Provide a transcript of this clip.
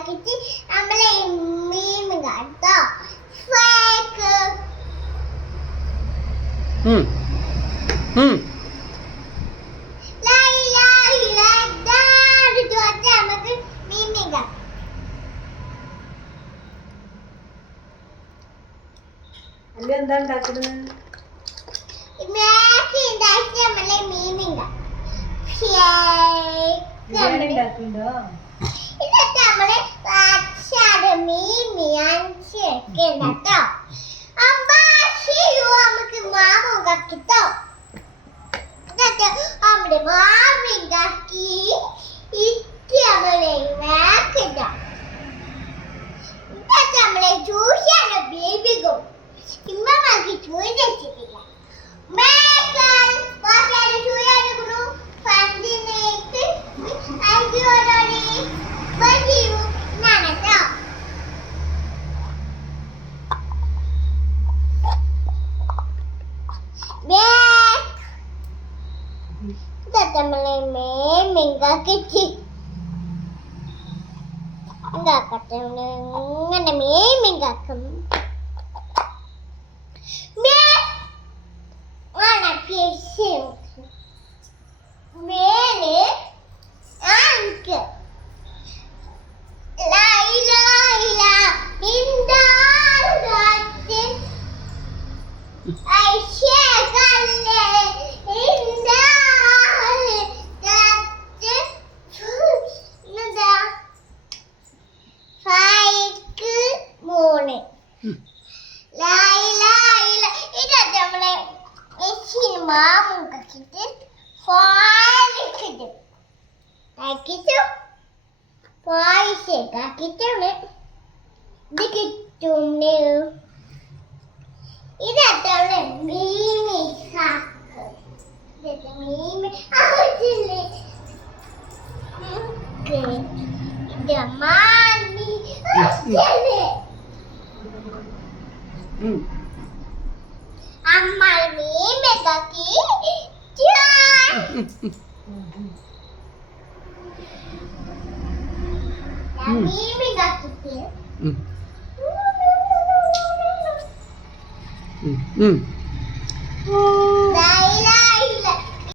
ഉണ്ടാക്കിയിട്ട് നമ്മളെ മീൻ കേട്ടോ ഫേക്ക് നമുക്ക് മീൻ അല്ല എന്താ ഉണ്ടാക്കുന്നത്? നമ്മളെ മീൻ ഉണ്ടാക്കുന്നുണ്ടോ? ഇതൊക്കെ നമ്മള് കേട്ടോ നമുക്ക് മാമുണ്ടാക്കിട്ടോ ഇതൊക്കെ നമ്മുടെ മാമുണ്ടാക്കി നമ്മളെ വേക്കിട്ടോ ഇതൊക്കെ നമ്മളെ ചൂഷാണ് ബേബിക്കും ഇമ്മമാക്കി ചോദിച്ചിട്ടില്ല മേക്കൽ വാക്കാരെ ചൂയാടുന്നു ഫണ്ടിനേക്ക് അയ്യോടോടി വരിയു നാനട്ടോ ഇതൊക്കെ നമ്മളെ മേമിങ്കാക്കി ഉണ്ടാക്കട്ടെ ഇങ്ങനെ മേമിങ്കാക്കും മേല് ആൻക്ക് ലൈല ഇന്ദാറത്തെ ഐശകല്ലേ ഇന്ദാറത്തെ നദാ ഫൈക്ക് മോനെ ലൈല ഇത് നമ്മളെ മാമുണ്ടാക്കിയിട്ട് പാലിക്കിട്ട് ആക്കിയിട്ട് പായസമാക്കിയിട്ടാണ് ഇത് കിട്ടും ഇതാണ് മീമി മീമി ഇത് മാമി അമ്മ മീമി Mm.